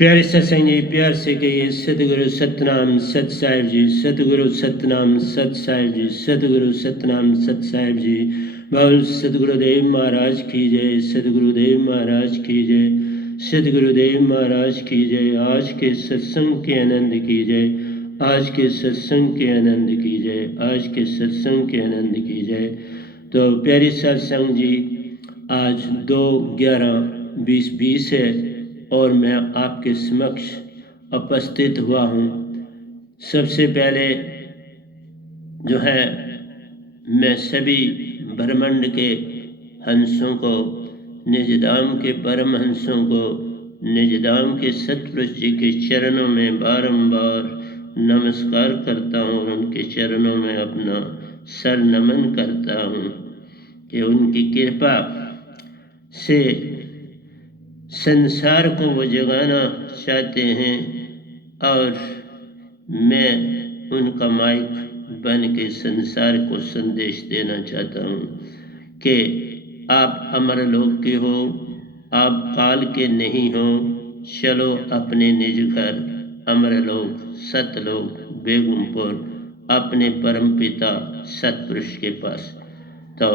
प्यारे सत्संग जी, प्यार से कहिए सतगुरु सतनाम सत साहिब जी, सतगुरु सतनाम सत साहिब जी, सतगुरु सतनाम सत साहिब जी। बाबुल सतगुरुदेव महाराज की जय, सतगुरुदेव महाराज की जय, सतगुरुदेव महाराज की जय। आज के सत्संग के आनंद की जय, आज के सत्संग के आनंद की जय, आज के सत्संग के आनंद की जय। तो प्यारी सत्संग जी, आज 2/11/2020 है और मैं आपके समक्ष उपस्थित हुआ हूँ। सबसे पहले जो है मैं सभी ब्रह्मांड के हंसों को, निजधाम के परम हंसों को, निजधाम के सतपुरुष जी के चरणों में बारंबार नमस्कार करता हूँ और उनके चरणों में अपना सर नमन करता हूँ कि उनकी कृपा से संसार को वो जगाना चाहते हैं और मैं उनका माइक बन के संसार को संदेश देना चाहता हूँ कि आप अमरलोक के हो, आप काल के नहीं हो। चलो अपने निज घर अमरलोक सतलोक बेगमपुर अपने परमपिता सतपुरुष के पास। तो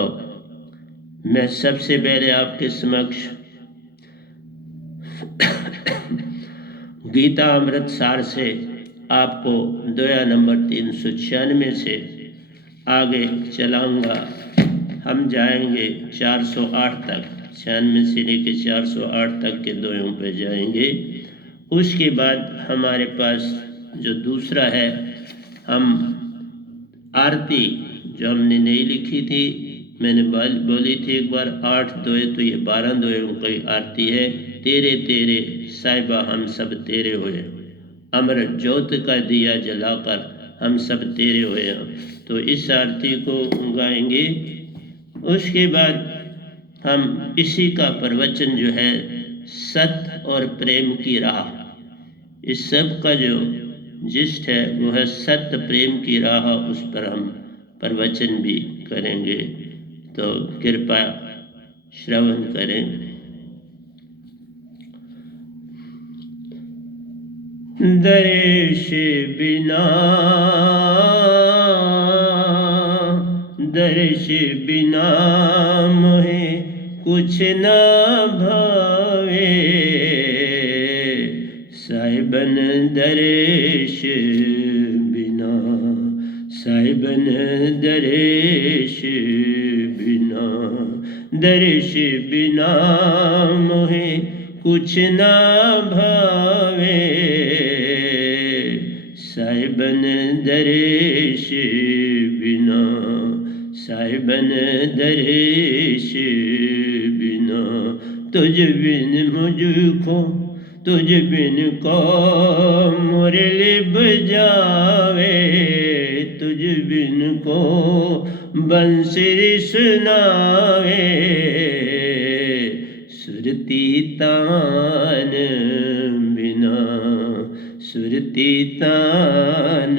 मैं सबसे पहले आपके समक्ष गीता अमृत सार से आपको दोया नंबर 396 से आगे चलाऊंगा। हम जाएंगे 408 तक, 96 से लेके 408 तक के दोयों पे जाएंगे। उसके बाद हमारे पास जो दूसरा है, हम आरती जो हमने नहीं लिखी थी, मैंने बोली थी एक बार 8 दोए, तो ये 12 दोयों की आरती है। तेरे तेरे साहिबा हम सब तेरे हुए, अमृत ज्योत का दिया जलाकर हम सब तेरे हुए। तो इस आरती को गाएंगे। उसके बाद हम इसी का प्रवचन जो है सत्य और प्रेम की राह, इस सब का जो जिस्ट है वो है सत्य प्रेम की राह। उस पर हम प्रवचन भी करेंगे, तो कृपया श्रवण करें। दर्श बिना, दर्श बिना मोहे कुछ न भावे, साहिबन दर्श बिना, साहिबन दर्श बिना, दर्श बिना मोहे कुछ न भावे, साहिबन दर्श बिना, साहिबन दर्श बिना। तुझ बिन मुझको, तुझ बिन को मुरली बजावे, तुझ बिन को बंसुरी सुनावे, सुरती तान बिना, सुरती तान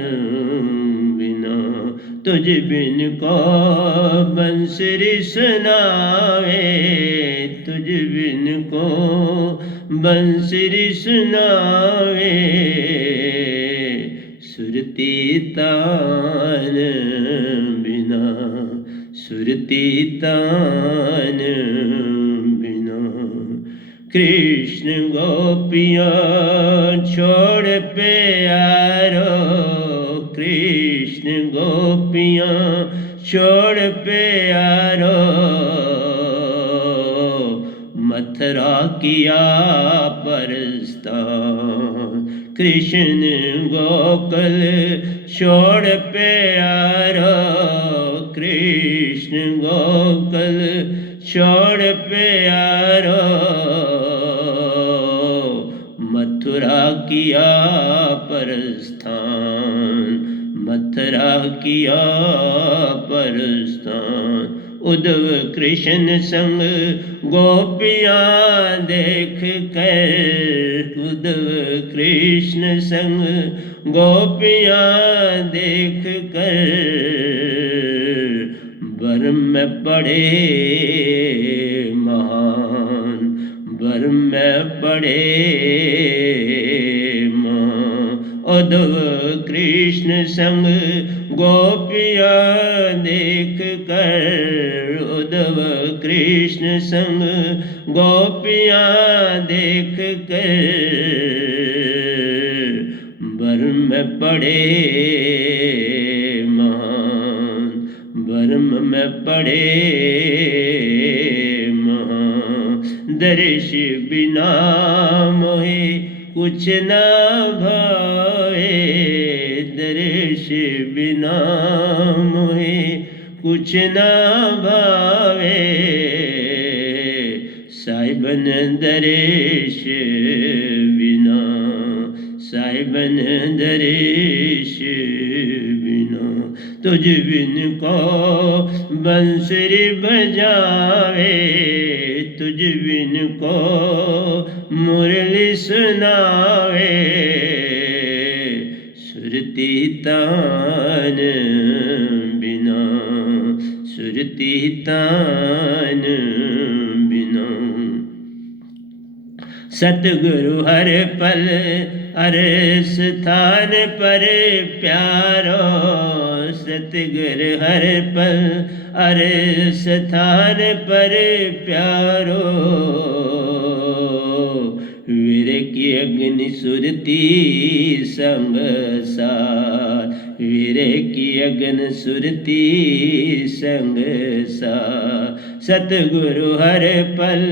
बिना, तुझ बिन को बंसुरी सुनावे, तुझ बिन को बंसुरी सुनावे, सुरती तान बिना, सुरती तान बिना। कृष्ण गोपियाँ छोड़ प्यारो, कृष्ण गोपियाँ छोड़ प्यारो, मथुरा किया परस्तान। कृष्ण गोकुल छोड़ प्यारो, कृष्ण गोकुल छोड़ प्यारो, मथुरा किया परस्थान, मथुरा किया परस्थान। उद्धव कृष्ण संग गोपियाँ देख कर, उद्धव कृष्ण संग गोपियाँ देख कर, ब्रह्म पड़े महान, ब्रह्म में पड़े उद्धव कृष्ण संग गोपियाँ देख कर, उद्धव कृष्ण संग गोपियाँ देख कर भरम में पड़े मान, भरम में पड़े मान। दर्श बिना मोहे कुछ न भाए, दर्श बिना मोहे कुछ न भावे। साहिबन दर्श बिना, साहिबन दर्श बिना, तुझ बिन को बंसुरी बजावे, तुझ बिन को मुरली सुनावे। सुरती तान बिना, सुरती तान बिना। सतगुरु हर पल हर स्थान पर प्यारो, सतगुरु हर पल हर स्थान पर प्यारो। वीर की अग्नि सुरती संग सार, वीर की अग्नि सुरती संग सार। सतगुरु हर पल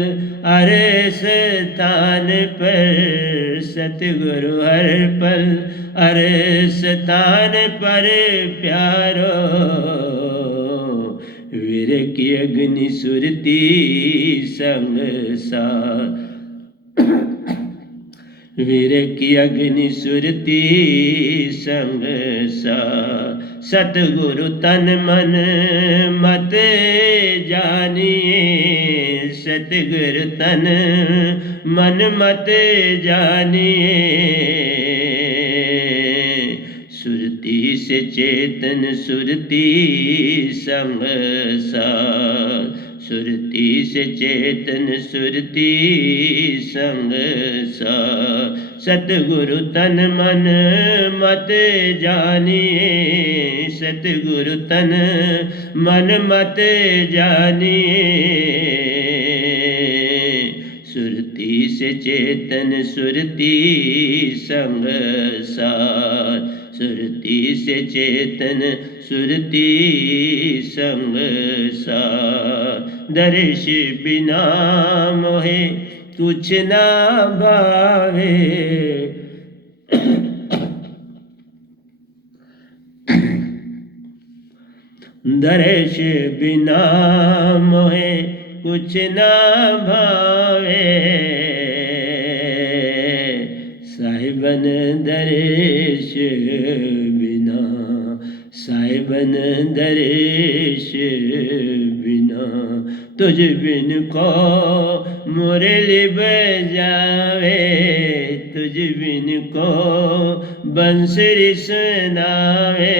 हर स्थान पर, सतगुरु हर पल हर स्थान पर प्यारो। वीर की अग्नि सुरती संग सार, वीर की अग्नि सुरती संग सार। सतगुरु तन मन मत जानिए, सतगुरु तन मन मत जानिए। सुरती से चेतन सुरती संग सार, सुरती से चेतन सुरती संग सार। सतगुरु तन मन मत जानिए, सतगुरु तन मन मत जानिए। सुरती से चेतन सुरती संग सार, सुरती से चेतन सुरती संग सार। दर्श बिना मोहे कुछ न भावे, दर्श बिना मोहे कुछ न भावे। साहिबन दर्श बिना, साहिबन दर्श बिना, तुझ बिन को मुरली बजावे, तुझ बिन को बंसुरी सुनावे।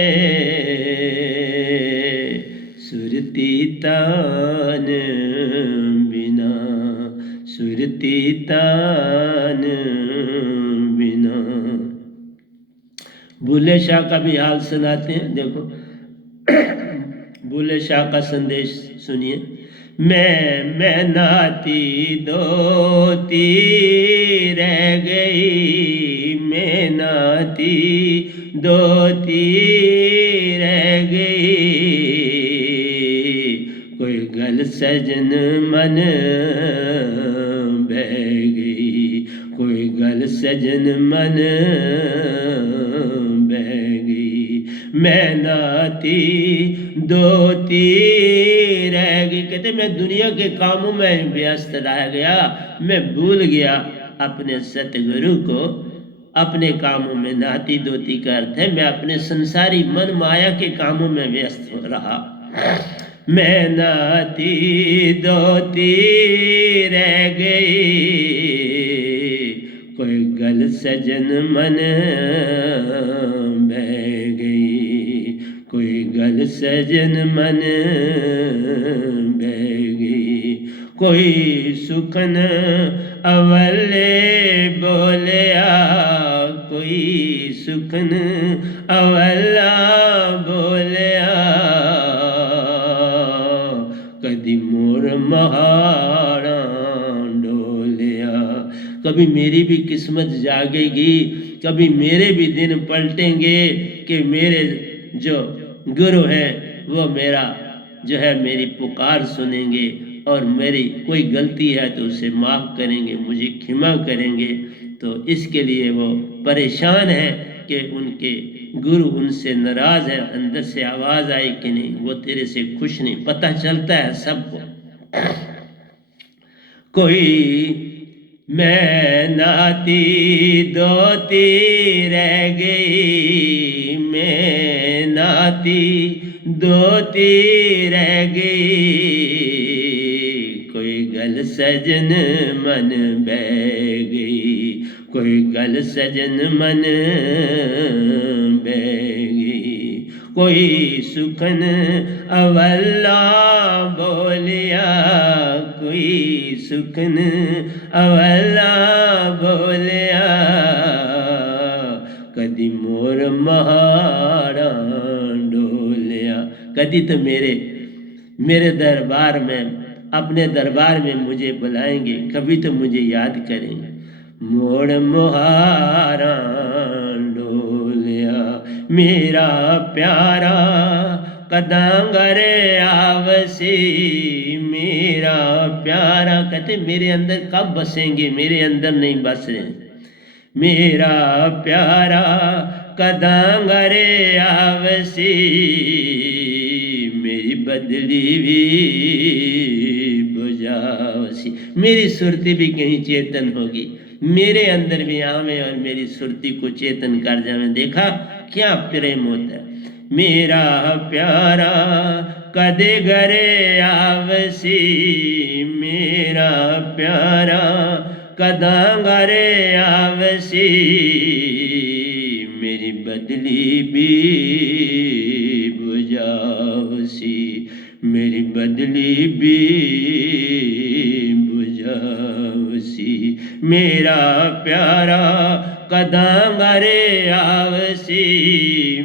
सुरती तान बिना, सुरती तान बिना। बुल्ले शाह का भी हाल सुनाते हैं, देखो बुल्ले शाह का संदेश सुनिए। मैं नाती दोती रह गई, मैं नाती दोती रह गई। कोई गल सजन मन बह गई, कोई गल सजन मन बह गई। मैं नाती दोती रह गई, कहते मैं दुनिया के कामों में व्यस्त रह गया, मैं भूल गया अपने सतगुरु को। अपने कामों में, नाती दोती का अर्थ है मैं अपने संसारी मन माया के कामों में व्यस्त हो रहा। मैं नाती दोती रह गई, कोई गल सजन मन बह गई, कोई गल सजन मन बह गई। कोई सुखन अवल सुखन अवला बोलिया कदी मोर महाड़ा डोलिया। कभी मेरी भी किस्मत जागेगी, कभी मेरे भी दिन पलटेंगे कि मेरे जो गुरु हैं वो मेरा जो है मेरी पुकार सुनेंगे और मेरी कोई गलती है तो उसे माफ़ करेंगे, मुझे क्षमा करेंगे। तो इसके लिए वो परेशान है कि उनके गुरु उनसे नाराज़ है। अंदर से आवाज़ आई कि नहीं, वो तेरे से खुश नहीं, पता चलता है सबको। कोई मैं नाती दोती रह गई, मैं नाती दोती रह गई, कोई गल सजन मन बह गई, कोई गल सजन मन बह गई, कोई सुखन अवला बोलिया, कोई सुखन अवला बोलिया कदी मोर महाड़ा डोलिया। कदी तो मेरे दरबार में, अपने दरबार में मुझे बुलाएंगे, कभी तो मुझे याद करेंगे। मोड़ मुहारा डोलिया मेरा प्यारा कदांगरे आवसी, मेरा प्यारा। कहते मेरे अंदर कब बसेंगे, मेरे अंदर नहीं बस रहे। मेरा प्यारा कदांगरे आवसी, मेरी बदली भी बुझावसी। मेरी सुरती भी कहीं चेतन होगी, मेरे अंदर भी आवे और मेरी सुरती को चेतन कर जावे। देखा क्या प्रेम होता है। मेरा प्यारा कदे घरे आवसी, मेरा प्यारा कदा घरे आवसी, मेरी बदली भी बुझावसी, मेरी बदली भी बुझावसी। मेरा प्यारा कदा घरे आवसी,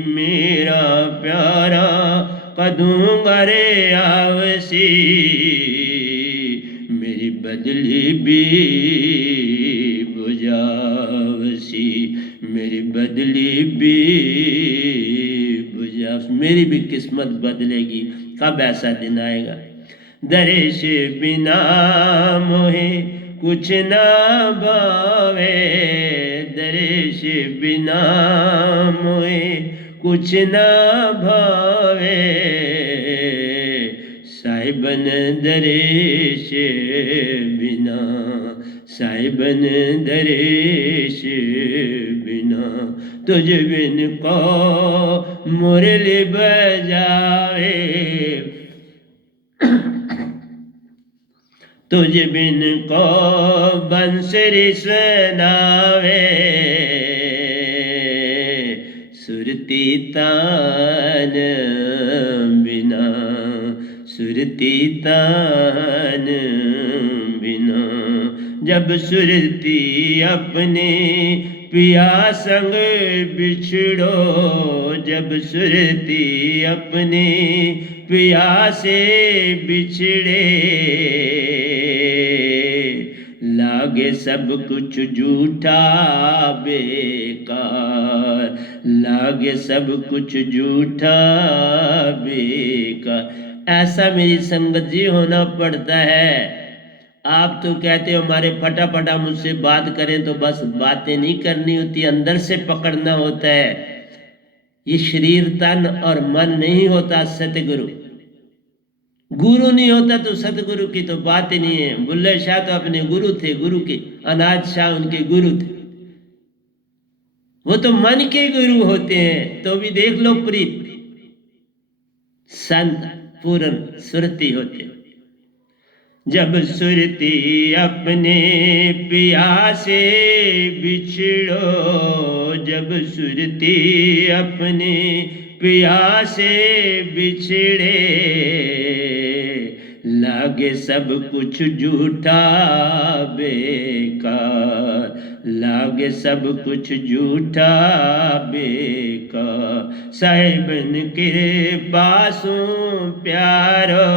मेरा प्यारा कदूं घरे आवसी, मेरी बदली भी बुझावसी, मेरी बदली भी बुझावसी। मेरी भी किस्मत बदलेगी, कब ऐसा दिन आएगा। दरेश बिना मोहे कुछ ना भावे, दरेश बिना मोहे कुछ ना भावे, साहिबन दरेश बिना, साहिबन दरेश बिना, तुझ बिन को मुरली बजावे, तुझ बिन को बंसरी सुनावे, सुरती तान बिना, सुरती तान बिना। जब सुरती अपने पिया संग बिछड़ो, जब सुरती अपने पिया से बिछड़े, लागे सब कुछ झूठा बेकार, लागे सब कुछ झूठा बेकार। ऐसा मेरी संगत जी होना पड़ता है। आप तो कहते हो हमारे फटाफटा मुझसे बात करें, तो बस बातें नहीं करनी होती, अंदर से पकड़ना होता है। ये शरीर तन और मन नहीं होता सतगुरु, गुरु नहीं होता तो सतगुरु की तो बात ही नहीं है। बुल्ले शाह तो अपने गुरु थे, गुरु के, अनाज शाह उनके गुरु थे, वो तो मन के गुरु होते हैं। तो भी देख लो प्रीत, संत पूर्ण सुरती होते। जब सुरती अपने पिया से बिछड़ो, जब सुरती अपने पिया से बिछड़े, लागे सब कुछ झूठा बेकार, लागे सब कुछ झूठा बेकार। साहिबन कृपासु प्यारो,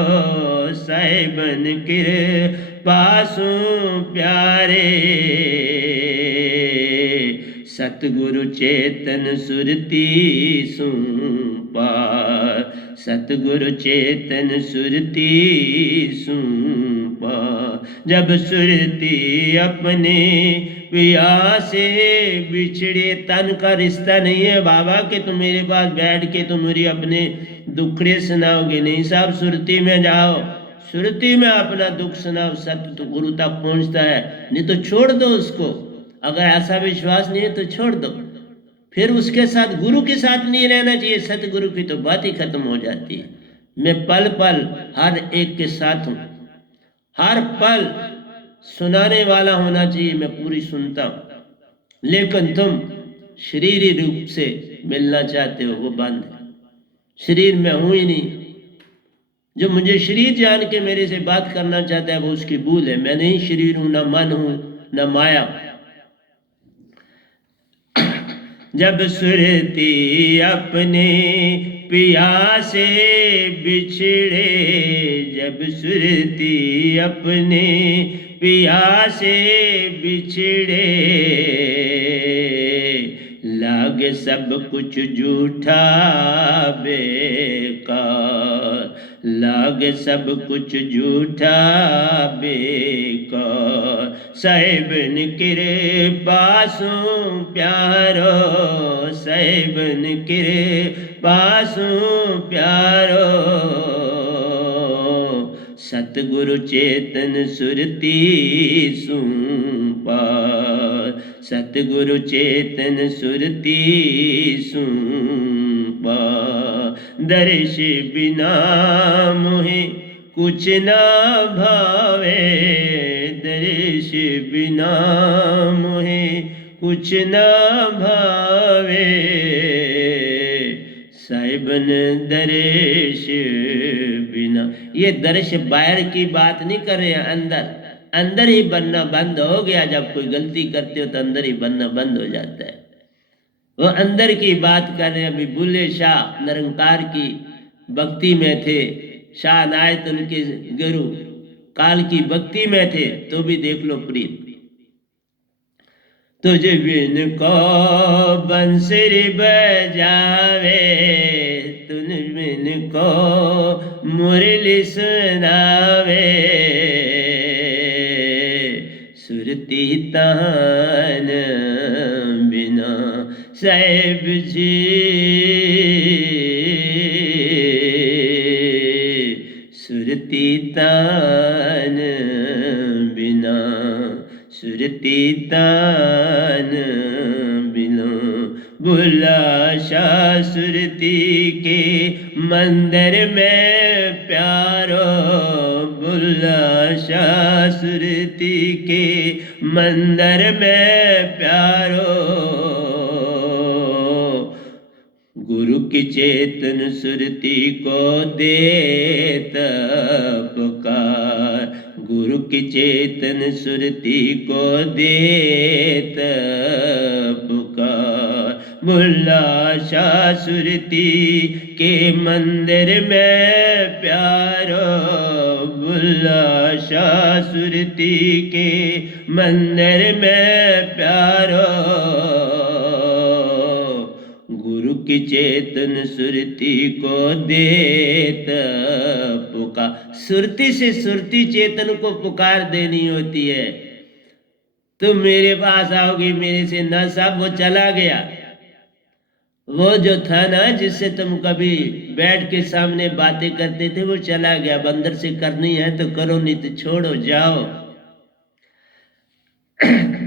साहिबन कृपासु प्यारे। सतगुरु चेतन सुरती सु पार, सतगुरु चेतन सुरती सु पार। जब सुरती अपने पिया से बिछड़े, तन का रिश्ता नहीं है बाबा कि तुम मेरे पास बैठ के तुम मेरी अपने दुखड़े सुनाओगे, नहीं साहब। सुरती में जाओ, सुरती में अपना दुख सुनाओ, सत्य तो गुरु तक पहुंचता है। नहीं तो छोड़ दो उसको, अगर ऐसा विश्वास नहीं है तो छोड़ दो। फिर उसके साथ, गुरु के साथ नहीं रहना चाहिए, सतगुरु की तो बात ही खत्म हो जाती है। मैं पल पल हर एक के साथ हूं, हर पल सुनाने वाला होना चाहिए, मैं पूरी सुनता हूं। लेकिन तुम शरीरी रूप से मिलना चाहते हो, वो बंद है। शरीर में हूं ही नहीं। जो मुझे शरीर जान के मेरे से बात करना चाहता है वो उसकी भूल है। मैं नहीं शरीर हूं, ना मन हूं, ना माया। जब सुरती अपने पिया से बिछड़े, जब सुरती अपने पिया से बिछड़े, लागे सब कुछ झूठा बेकार, लागे सब कुछ झूठा बेकार। साहिबन कृपासु प्यारो, साहिबन कृपासु प्यारो। सतगुरु चेतन सुरती सु पार, सतगुरु चेतन सुरती सु पार। दर्श बिना मोहे कुछ ना भावे, दर्श बिना मोहे कुछ ना भावे। साहिबन दर्श बिना, ये दर्श बाहर की बात नहीं कर रहे हैं, अंदर अंदर ही बनना बंद हो गया। जब कोई गलती करते हो तो अंदर ही बनना बंद हो जाता है। वो अंदर की बात कर रहे हैं। अभी बुल्ले शाह निरंकार की भक्ति में थे, शाह नायत उनके गुरु काल की भक्ति में थे, तो भी देख लो प्रीत। तुझ बिन को बंसुरी बजावे, तुझ बिन को मुरली सुनावे। सुरती तान बिना साहिब जी, सुरती तान बिना, सुरती तान बिना। बुला शाह सुरती के मंदिर में प्यारो, बुला शाह सुरती के मंदिर में प्यारो। गुरु की चेतन सुरती को देत पुकार, गुरु की चेतन सुरती को देत पुकार। बुल्ला शाह सुरती के मंदिर में प्यारो, बुल्ला शाह सुरती के मंदिर में प्यारो। गुरु की चेतन सुरती को देत पुकार। सुरती से सुरती चेतन को पुकार देनी होती है। तुम मेरे पास आओगी, मेरे से न सब वो चला गया। वो जो था ना जिससे तुम कभी बैठ के सामने बातें करते थे, वो चला गया। बंदर से करनी है तो करो, नहीं तो छोड़ो जाओ।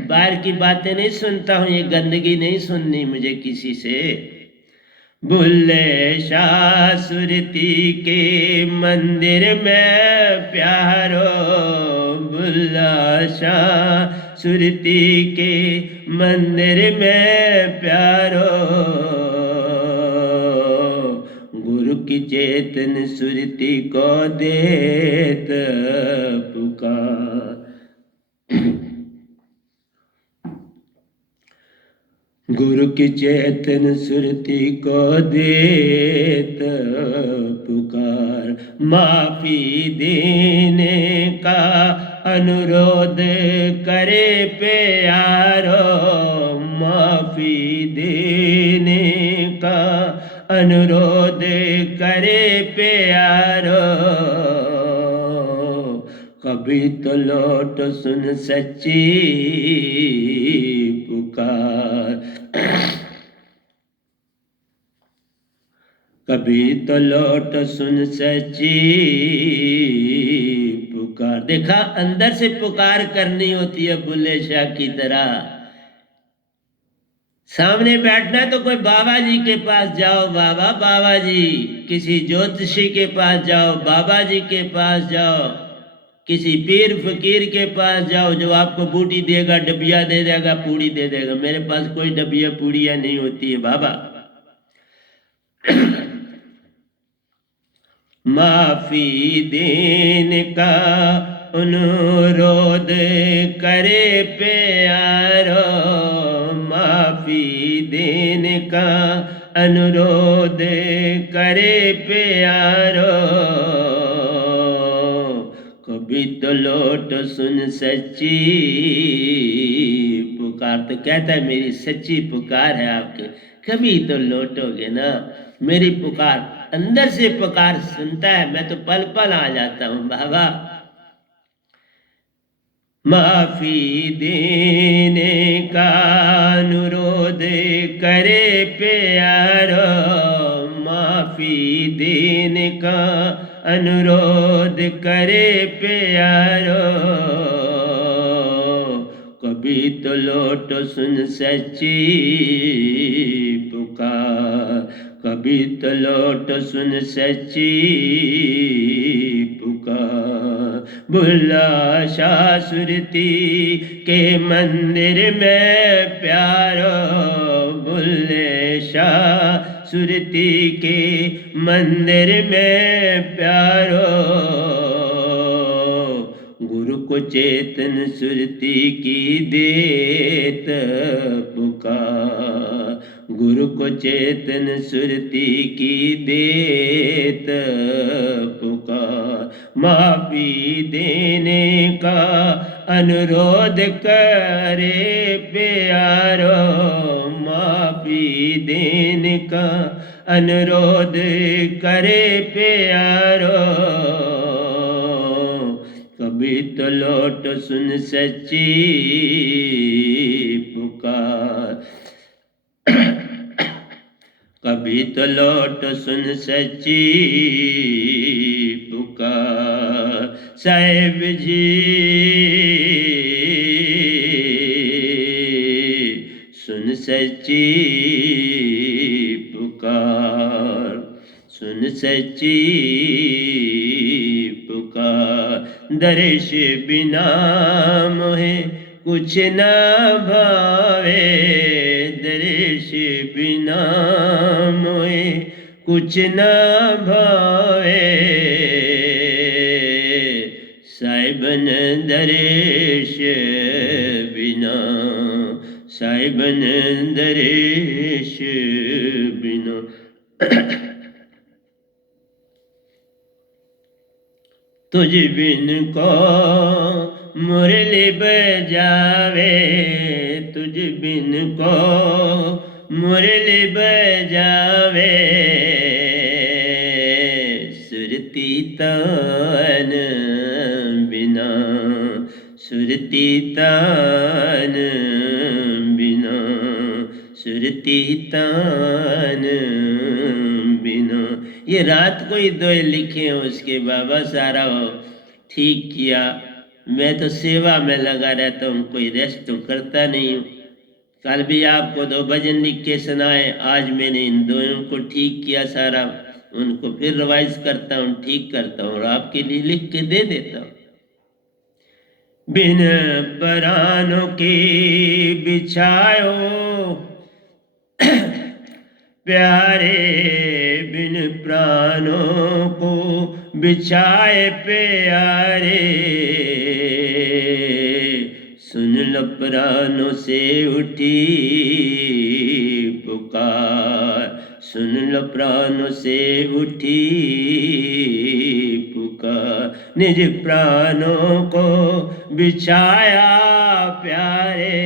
बाहर की बातें नहीं सुनता हूं, ये गंदगी नहीं सुननी मुझे किसी से। बुल्ले शाह सुरती के मंदिर में प्यारो, बुल्ला शाह सुरती के मंदिर में प्यारो। गुरु की चेतन सुरती को देत पुकार। गुरु की चेतन सुरति को देत पुकार, माफी देने का अनुरोध करे प्यारो, माफी देने का अनुरोध करे प्यारो, कभी तो लौट सुन सच्ची पुकार, कभी तो लौट सुन सच्ची पुकार। देखा, अंदर से पुकार करनी होती है बुल्ले शाह की तरह। सामने बैठना है तो कोई बाबा जी के पास जाओ, बाबा बाबा जी, किसी ज्योतिषी के पास जाओ, बाबा जी के पास जाओ, किसी पीर फकीर के पास जाओ जो आपको बूटी देगा, डबिया दे देगा, पूड़ी दे देगा। मेरे पास कोई डबिया पूड़िया नहीं होती है बाबा। माफी देने का अनुरोध करे प्यारो, माफी देने का अनुरोध करे प्यारो, कभी तो लौट सुन सच्ची पुकार। तो कहता है मेरी सच्ची पुकार है आपके, कभी तो लौटोगे ना। मेरी पुकार अंदर से पुकार सुनता है, मैं तो पल पल आ जाता हूं बाबा। माफी देने का अनुरोध करे प्यारो, माफी देने का अनुरोध करे प्यारो, कभी तो लौट सुन सच्ची पुकार, कभी तो लौट सुन सच्ची पुकार। बुल्ला शाह सुरती के मंदिर में प्यारो, बुल्ले शाह सुरती के मंदिर में प्यारो, गुरु को चेतन सुरती की देत पुकार, गुरु को चेतन सुरती की देत पुकार, माफी देने का अनुरोध करे प्यारो, माफी देने का अनुरोध करे प्यारो, कभी तो लौट सुन सच्ची पुकार, कभी तो लौट सुन सच्ची पुकार। साहिब जी सुन सच्ची पुकार, सुन सच्ची पुकार। दर्श बिना मोहे कुछ ना भावे, दर्श बिना मोहे कुछ ना भावे, साहिबन दर्श बिना, साहिबन दर्श बिना। तुझ बिन को मुरली बजावे, तुझ बिन को मुरली बजावे, सुरती तान बिना, सुरती तान बिना, सुरती तान बिना। ये रात को ही दोए लिखे हैं उसके बाबा, सारा ठीक किया। मैं तो सेवा में लगा रहता हूँ, कोई रेस्ट तो करता नहीं हूँ। कल भी आपको 2 भजन लिख के सुनाए, आज मैंने इन दोनों को ठीक किया सारा, उनको फिर रिवाइज करता हूँ, ठीक करता हूँ और आपके लिए लिख के दे देता हूँ। बिन परानों के बिछायो प्यारे, बिन प्राणों को बिछाए प्यारे, सुन लो प्राणों से उठी पुकार, सुन लो प्राणों से उठी पुकार। निज प्राणों को बिछाया प्यारे,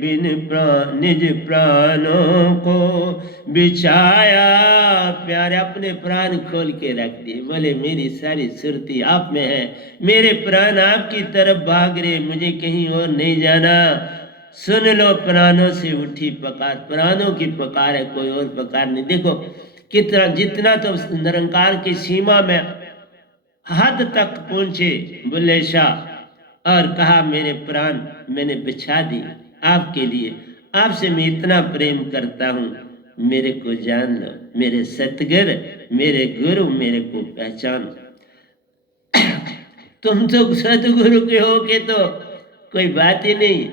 बिन प्राण निज प्राणों को बिछाया प्यारे। अपने प्राण खोल के रख दिए, बोले मेरी सारी सुरती आप में है, मेरे प्राण आपकी तरफ भाग रहे, मुझे कहीं और नहीं जाना। सुन लो प्राणों से उठी पुकार, प्राणों की पुकार है, कोई और पुकार नहीं। देखो कितना, जितना तो निरंकार की सीमा में हद तक पहुंचे बुल्ले शाह, और कहा मेरे प्राण मैंने बिछा दी आपके लिए, आपसे मैं इतना प्रेम करता हूं, मेरे को जान लो, मेरे सतगुरु, मेरे गुरु, मेरे को पहचान। तुम तो सतगुरु के हो के तो कोई बात ही नहीं,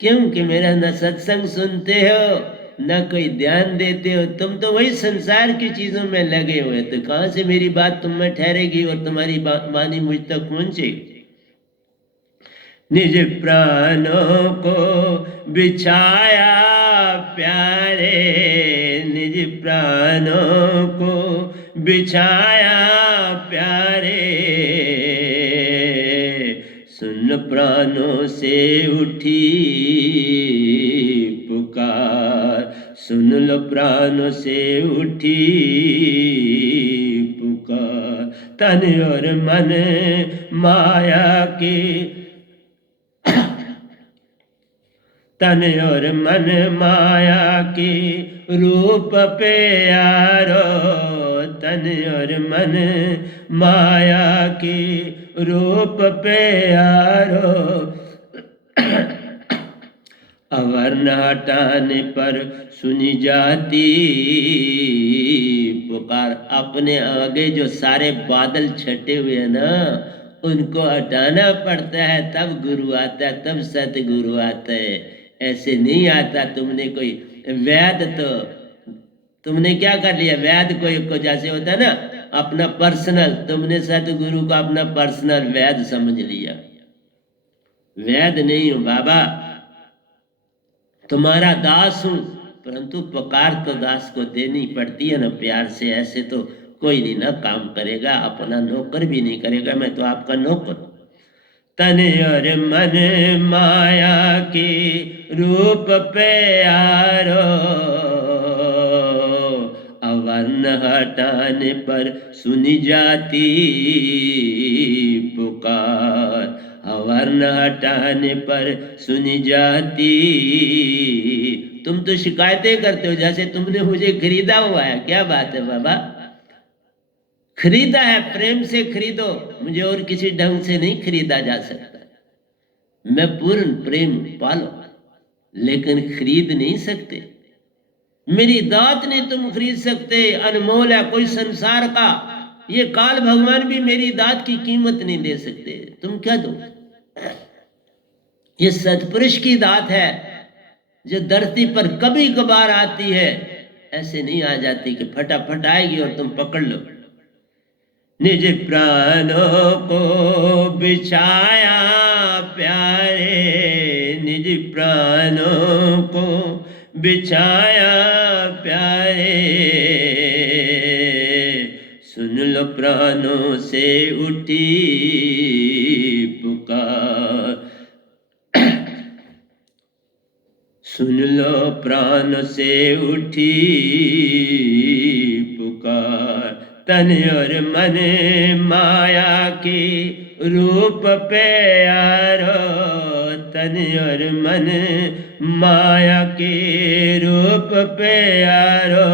क्योंकि मेरा न सत्संग सुनते हो न कोई ध्यान देते हो, तुम तो वही संसार की चीजों में लगे हुए, तो कहां से मेरी बात तुम में ठहरेगी और तुम्हारी वाणी मुझ तक पहुंचेगी। निज प्राणों को बिछाया प्यारे, निज प्राणों को बिछाया प्यारे, सुन प्राणों से उठी पुकार, सुन लो प्राणों से उठी पुकार। तन और मन माया के, तन और मन माया के रूप पे यारो, तन और मन माया के रूप पे यारो, अवर्ण हटाने पर सुनी जाती पुकार। अपने आगे जो सारे बादल छटे हुए हैं ना, उनको हटाना पड़ता है, तब गुरु आता है, तब सतगुरु आता है। ऐसे नहीं आता। तुमने कोई वैद, तो तुमने क्या कर लिया, वैद कोई को जैसे होता है ना अपना पर्सनल, तुमने सतगुरु का अपना पर्सनल वैद समझ लिया। वैद नहीं हूं बाबा, तुम्हारा दास हूं, परंतु पुकार तो दास को देनी पड़ती है ना प्यार से। ऐसे तो कोई नहीं ना काम करेगा, अपना नौकर भी नहीं करेगा, मैं तो आपका नौकर। तन और मन माया के रूप पे यारो, अवर्ण हटाने पर सुनी जाती पुकार, अवर्ण हटाने पर सुनी जाती। तुम तो शिकायतें करते हो जैसे तुमने मुझे खरीदा हुआ है। क्या बात है बाबा, खरीदा है, प्रेम से खरीदो, मुझे और किसी ढंग से नहीं खरीदा जा सकता। मैं पूर्ण प्रेम पालो, लेकिन खरीद नहीं सकते। मेरी दात नहीं तुम खरीद सकते, अनमोल है कोई संसार का। ये काल भगवान भी मेरी दात की कीमत नहीं दे सकते, तुम क्या दो। ये सतपुरुष की दात है जो धरती पर कभी कभार आती है, ऐसे नहीं आ जाती कि फटाफट आएगी और तुम पकड़ लो। निज प्राणों को बिछाया प्यारे, निज प्राणों को बिछाया प्यारे, सुन लो प्राणों से उठी पुकार, सुन लो प्राण से उठी पुकार। तन और मन माया के रूप पे यारो, तन और मन माया के रूप पे यारो,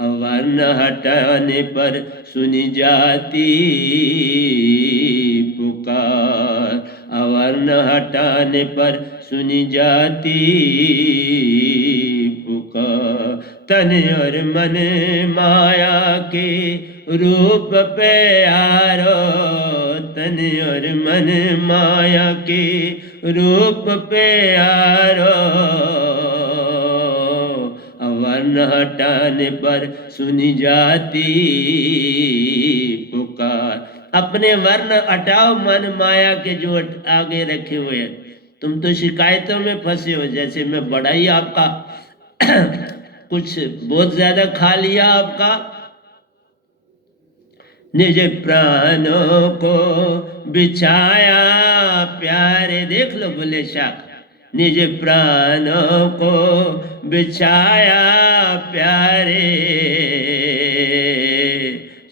अवर्ण हटाने पर सुनी जाती पुकार, अवर्ण हटाने पर सुनी जाती पुकार। तन और मन माया के रूप पे यारो, तन और मन माया के रूप पे यारो, अवर्ण हटाने पर सुनी जाती पुकार। अपने वर्ण हटाओ मन माया के जो आगे रखे हुए हैं, तुम तो शिकायतों में फंसे हो, जैसे मैं बड़ा ही आपका कुछ बहुत ज्यादा खा लिया आपका। निज प्राणों को बिछाया प्यारे, देख लो बुल्ले शाह, निज प्राणों को बिछाया प्यारे,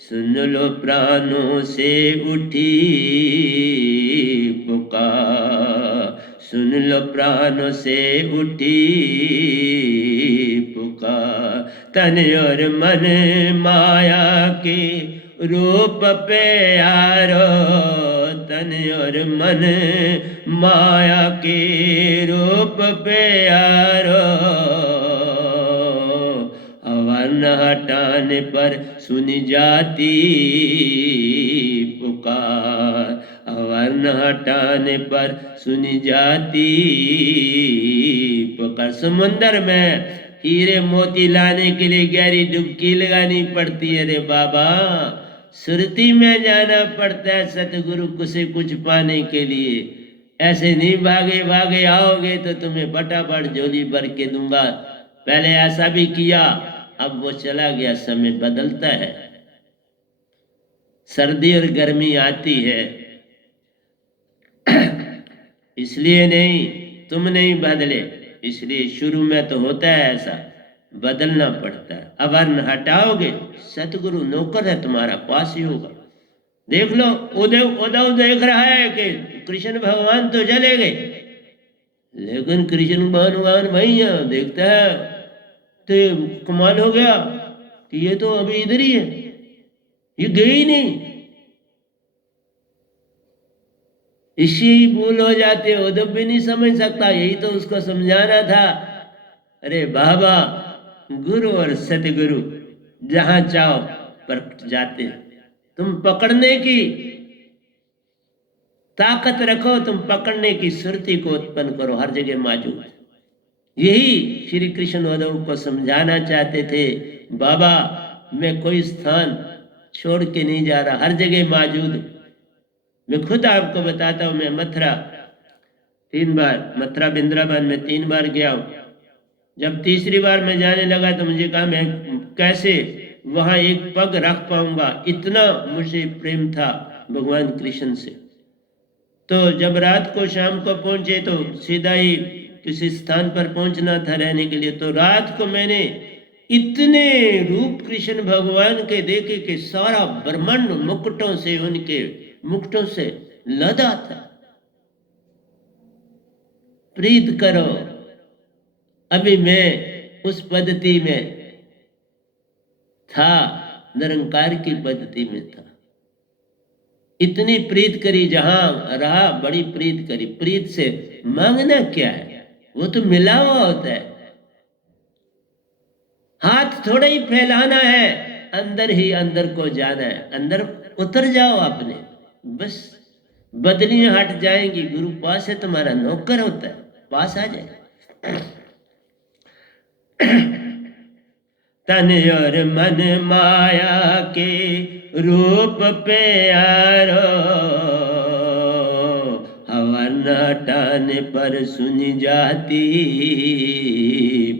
सुन लो प्राणों से उठी पुकार, सुन लो प्राणों से उठी पुकार, तन और मन माया के रूप पे यारो, तन और मन माया के रूप पे यारो, अवन हटाने पर सुनी जाती पुकार, अवन हटाने पर सुनी जाती पुकार। समुंदर में हीरे मोती लाने के लिए गहरी डुबकी लगानी पड़ती है रे बाबा, सुरती में जाना पड़ता है सतगुरु से कुछ पाने के लिए। ऐसे नहीं भागे भागे आओगे तो तुम्हें फटाफट झोली भर के दूंगा। पहले ऐसा भी किया, अब वो चला गया, समय बदलता है, सर्दी और गर्मी आती है, इसलिए नहीं तुम नहीं बदले, इसलिए शुरू में तो होता है ऐसा, बदलना पड़ता है। अब अन्न हटाओगे सतगुरु नौकर है तुम्हारा, पास ही होगा। देख लो उद्धव देख रहा है कि कृष्ण भगवान तो चले गए, लेकिन कृष्ण भगवान भैया देखता है तो कमाल हो गया कि ये तो अभी इधर ही है, ये गए ही नहीं। इसी भूल हो जाते, उद्धव भी नहीं समझ सकता, यही तो उसको समझाना था। अरे बाबा, गुरु और सतगुरु जहां चाहो पर जाते, तुम पकड़ने की ताकत रखो, तुम पकड़ने की सुरती को उत्पन्न करो, हर जगह मौजूद। यही श्री कृष्ण उद्धव को समझाना चाहते थे, बाबा मैं कोई स्थान छोड़ के नहीं जा रहा, हर जगह मौजूद। मैं खुद आपको बताता हूं, मैं मथुरा 3 बार, मथुरा वृंदावन में 3 बार गया हूं। जब तीसरी बार मैं जाने लगा तो मुझे कहा मैं कैसे वहां एक पग रख पाऊंगा, इतना मुझे प्रेम था भगवान कृष्ण से। तो जब रात को शाम को पहुंचे तो सीधा ही किसी स्थान पर पहुंचना था रहने के लिए, तो रात को मैंने इतने रूप कृष्ण भगवान के देखे कि सारा ब्रह्मांड मुकुटों से, उनके मुकुटों से लदा था। प्रीत करो, अभी मैं उस पद्धति में था, निरंकार की पद्धति में था। इतनी प्रीत करी, जहां रहा बड़ी प्रीत करी। प्रीत से मांगना क्या है, वो तो मिला हुआ होता है। हाथ थोड़ा ही फैलाना है, अंदर ही अंदर को जाना है, अंदर उतर जाओ अपने, बस बदलियां हट जाएंगी। गुरु पास है, तुम्हारा नौकर होता है, पास आ जाए। तन और मन माया के रूप पे यारो, हवन हटाने पर सुनी जाती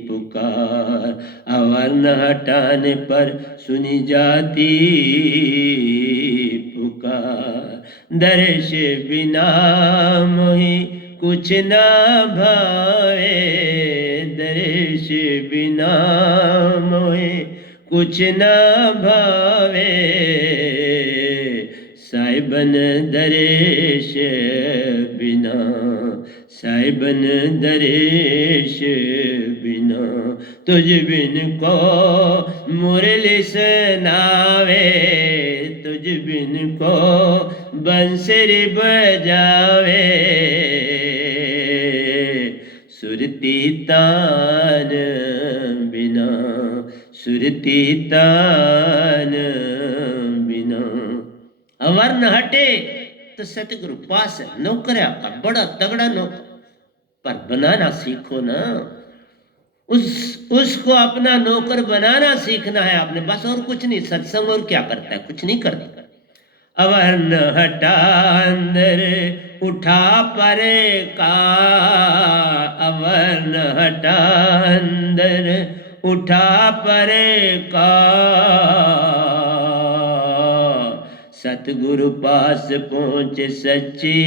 पुकार, हवन हटाने पर सुनी जाती पुकार। दर्श बिना मोहि कुछ ना भावे, दर्श बिना मोहे कुछ ना भावे, साहिबन दरेश बिना, साहिबन दरेश बिना, तुझ बिन को मुरली सुनावे, तुझ बिन को बंसरी बजावे, सुरती तान बिना, सुरती तान बिना। अवर्ण हटे तो सतगुरु पास है, नौकर है आपका, बड़ा तगड़ा नौकर, पर बनाना सीखो ना, उसको अपना नौकर बनाना सीखना है आपने, बस और कुछ नहीं। सत्संग और क्या करता है, कुछ नहीं करता। अवर न हटा अंदर उठा परे का, अवर न हटा अंदर उठा परे का। सतगुरु पास पहुँच सच्ची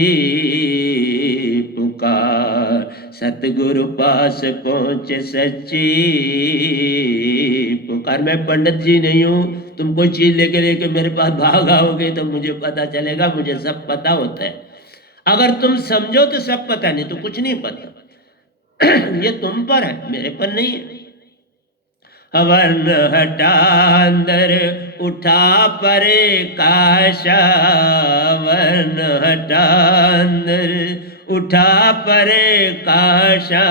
पुकार, सतगुरु पास पहुँच सच्ची पुकार। मैं पंडित जी नहीं हूँ, तुम कोई चीज लेके मेरे पास भाग आओगे तो मुझे पता चलेगा, मुझे सब पता होता है। अगर तुम समझो तो सब पता, नहीं तो कुछ नहीं पता। ये तुम पर है, मेरे पर नहीं है। वर्ण हटा अंदर उठा परे काशा, वर्ण हटा अंदर उठा परे काशा।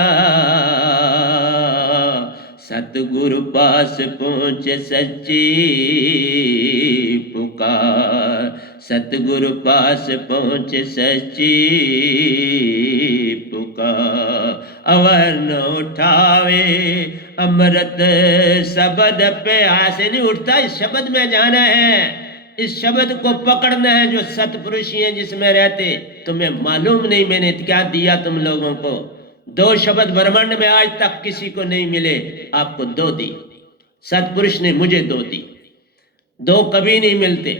सतगुरु पास पहुँच सच्ची पुकार, सतगुरु पास पहुँच सच्ची पुकार। अवर न उठावे अमृत शब्द पे, आसे नहीं उठता, इस शब्द में जाना है, इस शब्द को पकड़ना है जो सतपुरुषी हैं जिसमें रहते। तुम्हें मालूम नहीं मैंने क्या दिया तुम लोगों को। 2 शब्द ब्रह्मांड में आज तक किसी को नहीं मिले, आपको 2 दी। सतपुरुष ने मुझे 2 दी, 2 कभी नहीं मिलते।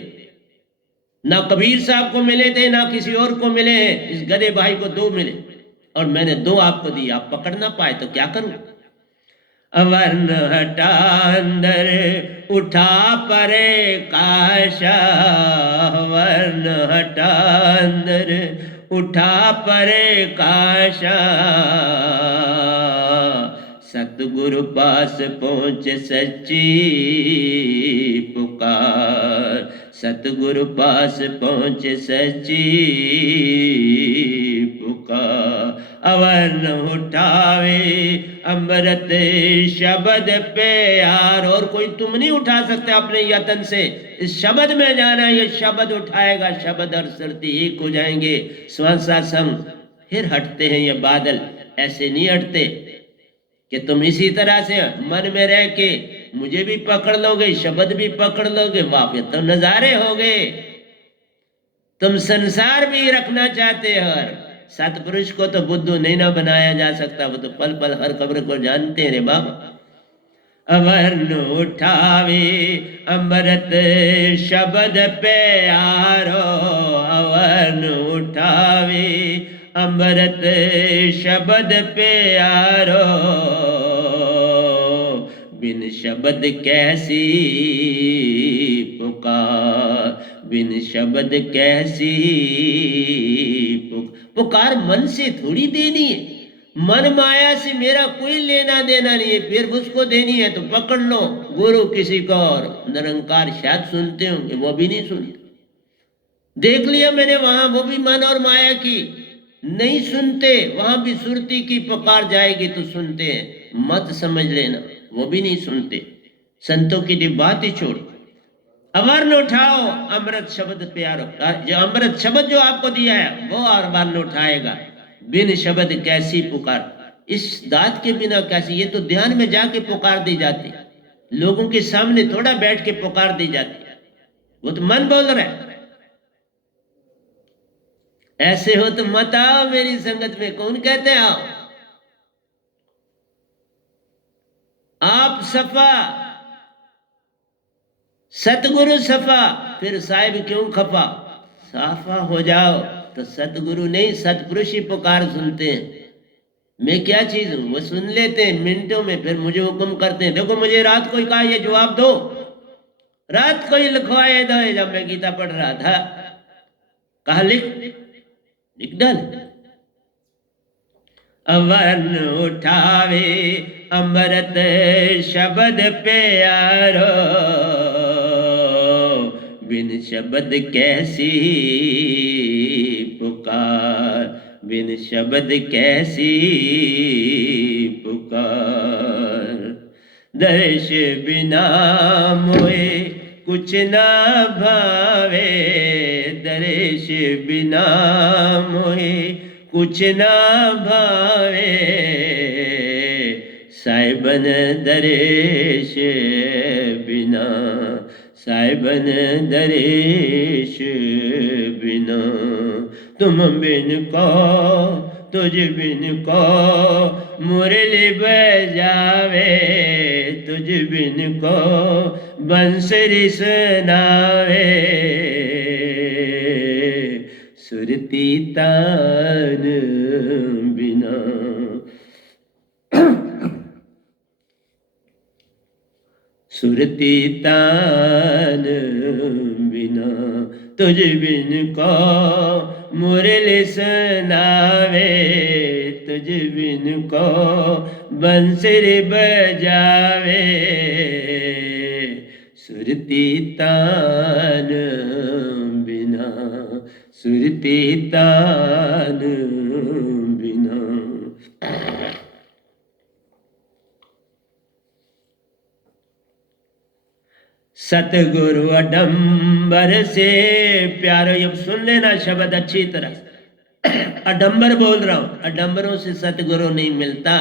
ना कबीर साहब को मिले थे, ना किसी और को मिले हैं। इस गधे भाई को 2 मिले और मैंने 2 आपको दी। आप पकड़ ना पाए तो क्या करूं। वर्ण हटा अंदर उठा परे काशा, वर्ण हटा अंदर उठा परे काशा। सतगुरु पास पहुँच सच्ची पुकार, सतगुरु पास पहुँच सच्ची पुकार। अवर न उठावे अमृत शब्द पे यार, और कोई तुम नहीं उठा सकते अपने यतन से। इस शब्द में जाना, ये शब्द उठाएगा, शब्द और सुरती एक हो जाएंगे स्वासा संग। फिर हटते हैं ये बादल, ऐसे नहीं हटते कि तुम इसी तरह से मन में रह के मुझे भी पकड़ लोगे, शब्द भी पकड़ लोगे, वाह तो नजारे हो गए। तुम संसार भी रखना चाहते हो। सतपुरुष को तो बुद्धू नहीं ना बनाया जा सकता, वो तो पल पल हर खबर को जानते रे बाबा। अवर्ण उठावे अमृत शब्द पे यारो, अवर्ण उठावे अमृत शब्द पे यारो। बिन शब्द कैसी पुकार, बिन शब्द कैसी पुकार मन से थोड़ी देनी है। मन माया से मेरा कोई लेना देना नहीं है, फिर उसको देनी है तो पकड़ लो गुरु किसी को। और निरंकार शायद सुनते होंगे, वो भी नहीं सुनते। देख लिया मैंने वहां, वो भी मन और माया की नहीं सुनते। वहां भी सुरती की पुकार जाएगी तो सुनते हैं, मत समझ लेना वो भी नहीं सुनते। संतों की बात ही छोड़। अवर्ण उठाओ अमृत शब्द प्यारो, जो अमृत शब्द जो आपको दिया है वो अवर्ण उठाएगा। बिन शब्द कैसी पुकार, इस दात के बिना कैसी। ये तो ध्यान में जाके पुकार दी जाती, लोगों के सामने थोड़ा बैठ के पुकार दी जाती, वो तो मन बोल रहा है। ऐसे हो तो मत आओ मेरी संगत में। कौन कहते हैं आओ? आप सफा, सतगुरु सफा, फिर साहिब क्यों खफा। साफा हो जाओ तो सतगुरु नहीं सतपुरुष ही पुकार सुनते हैं। मैं क्या चीज हूं, वो सुन लेते हैं मिनटों में, फिर मुझे हुक्म करते हैं। देखो मुझे रात को ही कहा ये जवाब दो, रात को ही लिखवाए दो। जब मैं गीता पढ़ रहा था कहा लिख डाल। अवर्ण उठावे अमृत शब्द पे यारो, बिन शब्द कैसी पुकार, बिन शब्द कैसी पुकार। दर्श बिना मोए कुछ ना भावे, दर्श बिना मोए कुछ ना भावे। साहिबन दर्श बिना, साहिबन दरेश बिना, तुम बिन को तुझ बिन को मुरली बजावे, तुझ बिन को बंसरी सुनावे, सुरती तान बिना, सुरती तान बिना, तुझ बिन को मुरली सुनावे, तुझ बिन को बंसरी बजावे, सुरती तान बिना, सुरती तान बिना। सतगुरु अडंबर से प्यारो, ये सुन लेना शब्द अच्छी तरह। अडंबर बोल रहा हूं, अडंबरों से सतगुरु नहीं मिलता,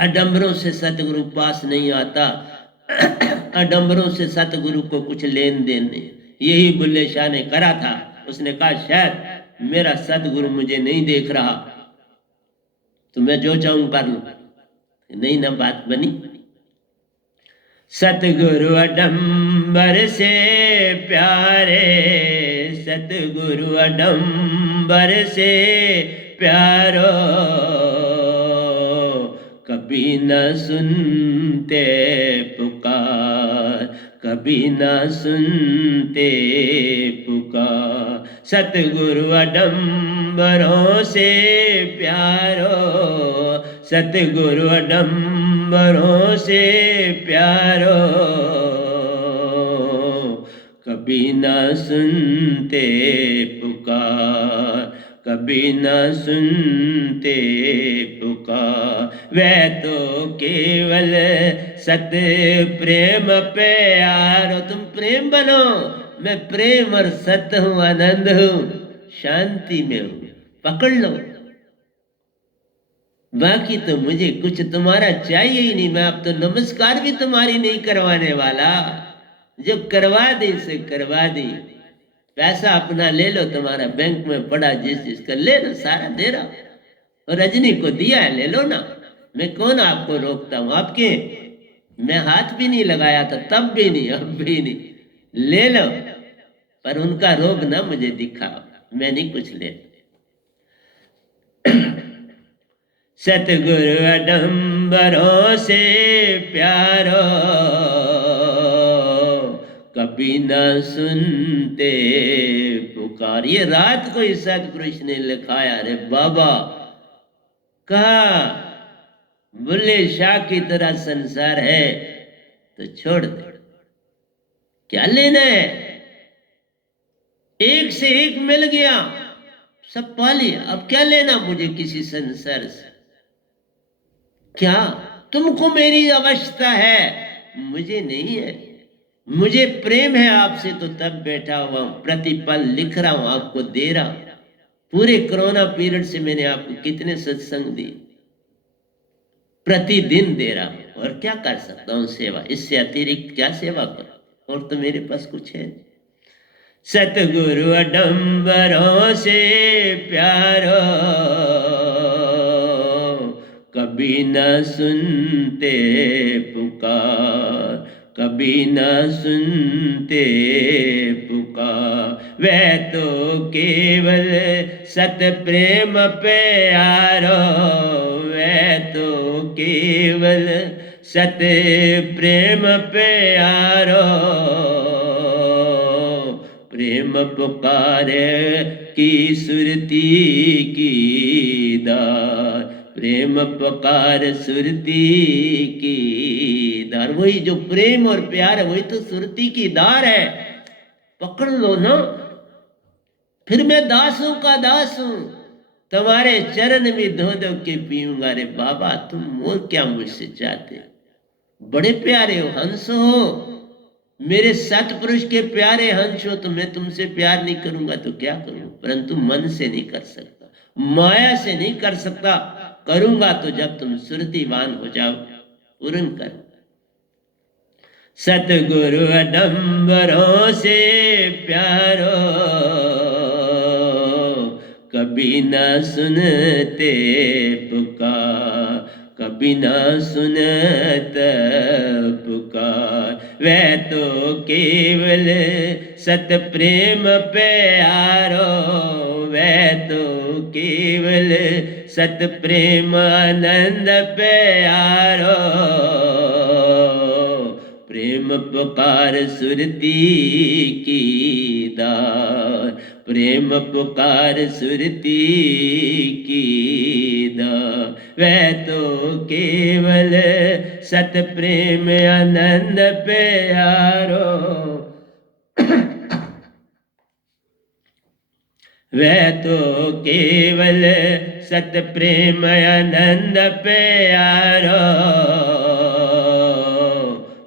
अडंबरों से सतगुरु पास नहीं आता, अडंबरों से सतगुरु को कुछ लेन देन नहीं। यही बुल्ले शाह ने करा था। उसने कहा शायद मेरा सतगुरु मुझे नहीं देख रहा तो मैं जो चाहूं कर लूं। नहीं ना बात बनी। सतगुरु अडंबर से प्यारे, सतगुरु अडंबर से प्यारो, कभी न सुनते पुकार, कभी न सुनते पुकार। सतगुरु अडंबरों से प्यारो, सतगुरु अडंबरों से प्यारो, कभी न सुनते पुकार, कभी न सुनते पुकार। वह तो केवल सत प्रेम प्यारो, तुम प्रेम बनो, मैं प्रेम और सत्य हूं, आनंद हूं, शांति में हूं, पकड़ लो। बाकी तो मुझे कुछ तुम्हारा चाहिए ही नहीं। मैं अब तो नमस्कार भी तुम्हारी नहीं करवाने वाला, जो करवा दी से करवा दी। पैसा अपना ले लो, तुम्हारा बैंक में पड़ा जिसका ले लो, सारा दे रहा। और रजनी को दिया है, ले लो ना, मैं कौन आपको रोकता हूं। आपके मैं हाथ भी नहीं लगाया था, तब भी नहीं, अब भी नहीं, ले लो। पर उनका रोग ना मुझे दिखाओ, मैं नहीं कुछ ले। सतगुरु अडंबरों से प्यारो, कभी न सुनते पुकार। ये रात को ही सतपुरुष ने लिखाया। रे बाबा कहा बुल्ले शाह की तरह संसार है तो छोड़ दे, क्या लेना है। एक से एक मिल गया, सब पा लिया, अब क्या लेना मुझे किसी संसार से। क्या तुमको मेरी अवस्था है, मुझे नहीं है। मुझे प्रेम है आपसे तो तब बैठा हुआ हूं, प्रतिपल लिख रहा हूं, आपको दे रहा हूं। पूरे कोरोना पीरियड से मैंने आपको कितने सत्संग दिए, प्रतिदिन दे रहा हूं। और क्या कर सकता हूं सेवा, इससे अतिरिक्त क्या सेवा करूं, और तो मेरे पास कुछ है। सतगुरु अडंबरों से प्यारो, कभी न सुनते पुकार, कभी न सुनते पुकार। वह तो केवल सत प्रेम प्यारो, वह तो केवल सत प्रेम प्यारो। प्रेम पुकार की सुरती की दार, प्रेम पुकार सुरती की दार। वही जो प्रेम और प्यार है वही तो सुरती की दार है, पकड़ लो ना। फिर मैं दासों का दास हूं, तुम्हारे चरण में धो धो के पीऊंगा। रे बाबा तुम और क्या मुझसे चाहते, बड़े प्यारे हो, हंस हो, मेरे सतपुरुष के प्यारे हंस हो। तो मैं तुमसे प्यार नहीं करूंगा तो क्या करूं, परंतु मन से नहीं कर सकता, माया से नहीं कर सकता। करूंगा तो जब तुम सुरतिवान हो जाओ, पूर्ण कर। सतगुरु अडम्बरों से प्यारो, कभी न सुनते पुकार, कभी न सुनते पुकार। वह तो केवल सत प्रेम प्यारो, वह तो केवल सत प्रेम आनंद प्यारो। प्रेम पुकार सुरती की दार, प्रेम पुकार सुरती की दार। वह तो केवल सत प्रेम आनंद प्यारो, वह तो केवल सत प्रेम आनंद प्यारो।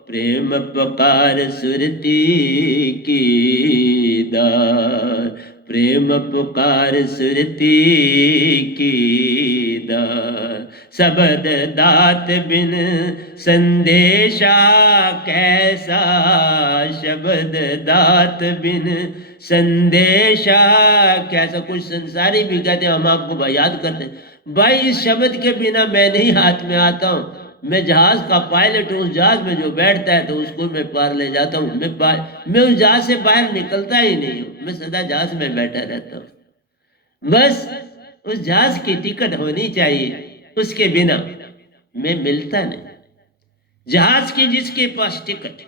प्रेम पुकार सुरती की दार, प्रेम पुकार सुरती की दार। शब्द दात बिन संदेशा कैसा, शब्द दात बिन संदेशा कैसा। कुछ संसारी भी कहते हैं हम आपको याद करते हैं। भाई इस शब्द के बिना मैं नहीं हाथ में आता हूँ। मैं जहाज का पायलट हूँ, उस जहाज में जो बैठता है तो उसको मैं पार ले जाता हूँ। मैं उस जहाज से बाहर निकलता ही नहीं हूँ, मैं सदा जहाज में बैठा रहता हूँ। बस उस जहाज की टिकट होनी चाहिए, उसके बिना मैं मिलता नहीं। जहाज की जिसके पास टिकट